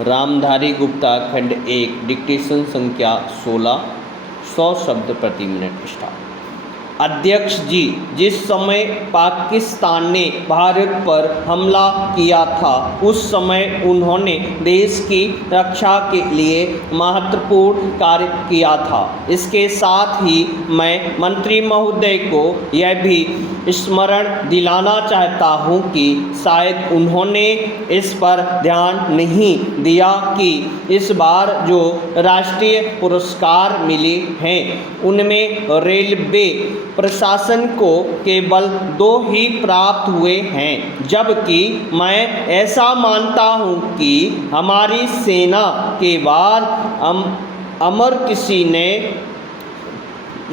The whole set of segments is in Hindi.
रामधारी गुप्ता खंड 1 डिक्टेशन संख्या 16 100 शब्द प्रति मिनट स्टार्ट। अध्यक्ष जी, जिस समय पाकिस्तान ने भारत पर हमला किया था उस समय उन्होंने देश की रक्षा के लिए महत्वपूर्ण कार्य किया था। इसके साथ ही मैं मंत्री महोदय को यह भी स्मरण दिलाना चाहता हूं कि शायद उन्होंने इस पर ध्यान नहीं दिया कि इस बार जो राष्ट्रीय पुरस्कार मिले हैं उनमें रेलवे प्रशासन को केवल 2 ही प्राप्त हुए हैं, जबकि मैं ऐसा मानता हूं कि हमारी सेना के बाद अमर किसी ने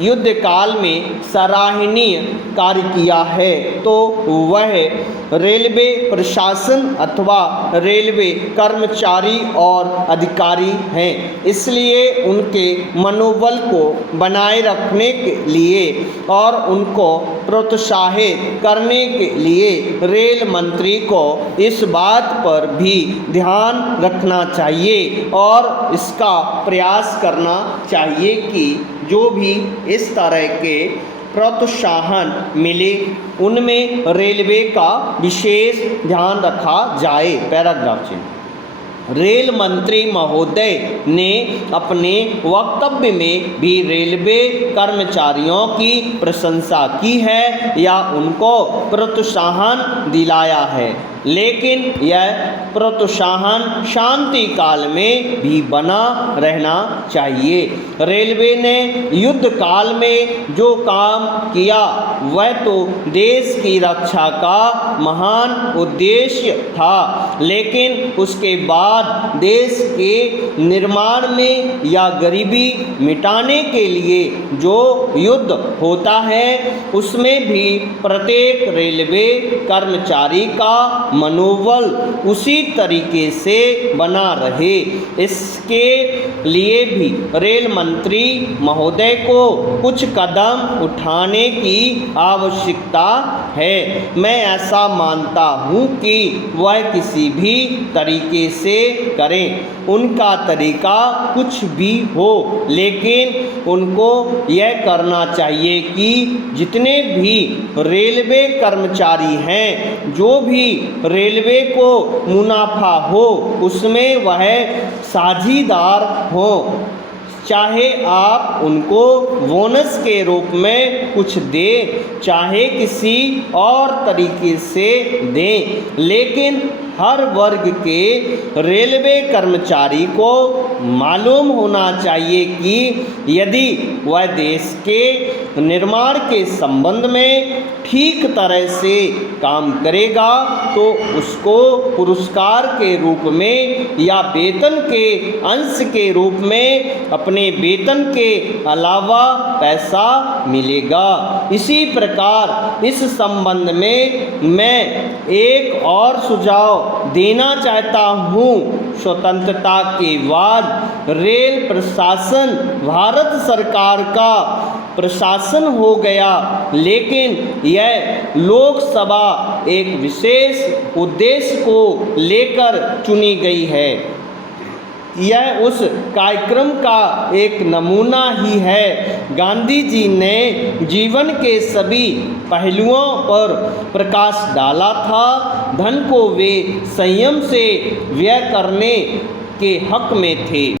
युद्ध काल में सराहनीय कार्य किया है तो वह रेलवे प्रशासन अथवा रेलवे कर्मचारी और अधिकारी हैं। इसलिए उनके मनोबल को बनाए रखने के लिए और उनको प्रोत्साहित करने के लिए रेल मंत्री को इस बात पर भी ध्यान रखना चाहिए और इसका प्रयास करना चाहिए कि जो भी इस तरह के प्रोत्साहन मिले उनमें रेलवे का विशेष ध्यान रखा जाए। पैराग्राफ चिन्ह। रेल मंत्री महोदय ने अपने वक्तव्य में भी रेलवे कर्मचारियों की प्रशंसा की है या उनको प्रोत्साहन दिलाया है, लेकिन यह प्रोत्साहन शांति काल में भी बना रहना चाहिए। रेलवे ने युद्ध काल में जो काम किया वह तो देश की रक्षा का महान उद्देश्य था, लेकिन उसके बाद देश के निर्माण में या गरीबी मिटाने के लिए जो युद्ध होता है उसमें भी प्रत्येक रेलवे कर्मचारी का मनोबल उसी तरीके से बना रहे, इसके लिए भी रेल मंत्री महोदय को कुछ कदम उठाने की आवश्यकता है। मैं ऐसा मानता हूं कि वह किसी भी तरीके से करें, उनका तरीका कुछ भी हो, लेकिन उनको यह करना चाहिए कि जितने भी रेलवे कर्मचारी हैं, जो भी रेलवे को मुनाफा हो उसमें वह साझीदार हो, चाहे आप उनको बोनस के रूप में कुछ दें, चाहे किसी और तरीके से दें, लेकिन हर वर्ग के रेलवे कर्मचारी को मालूम होना चाहिए कि यदि वह देश के निर्माण के संबंध में ठीक तरह से काम करेगा तो उसको पुरस्कार के रूप में या वेतन के अंश के रूप में अपने वेतन के अलावा पैसा मिलेगा। इसी प्रकार इस संबंध में मैं एक और सुझाव देना चाहता हूँ। स्वतंत्रता के बाद रेल प्रशासन भारत सरकार का प्रशासन हो गया, लेकिन यह लोकसभा एक विशेष उद्देश्य को लेकर चुनी गई है। यह उस कार्यक्रम का एक नमूना ही है। गांधी जी ने जीवन के सभी पहलुओं पर प्रकाश डाला था। धन को वे संयम से व्यय करने के हक में थे।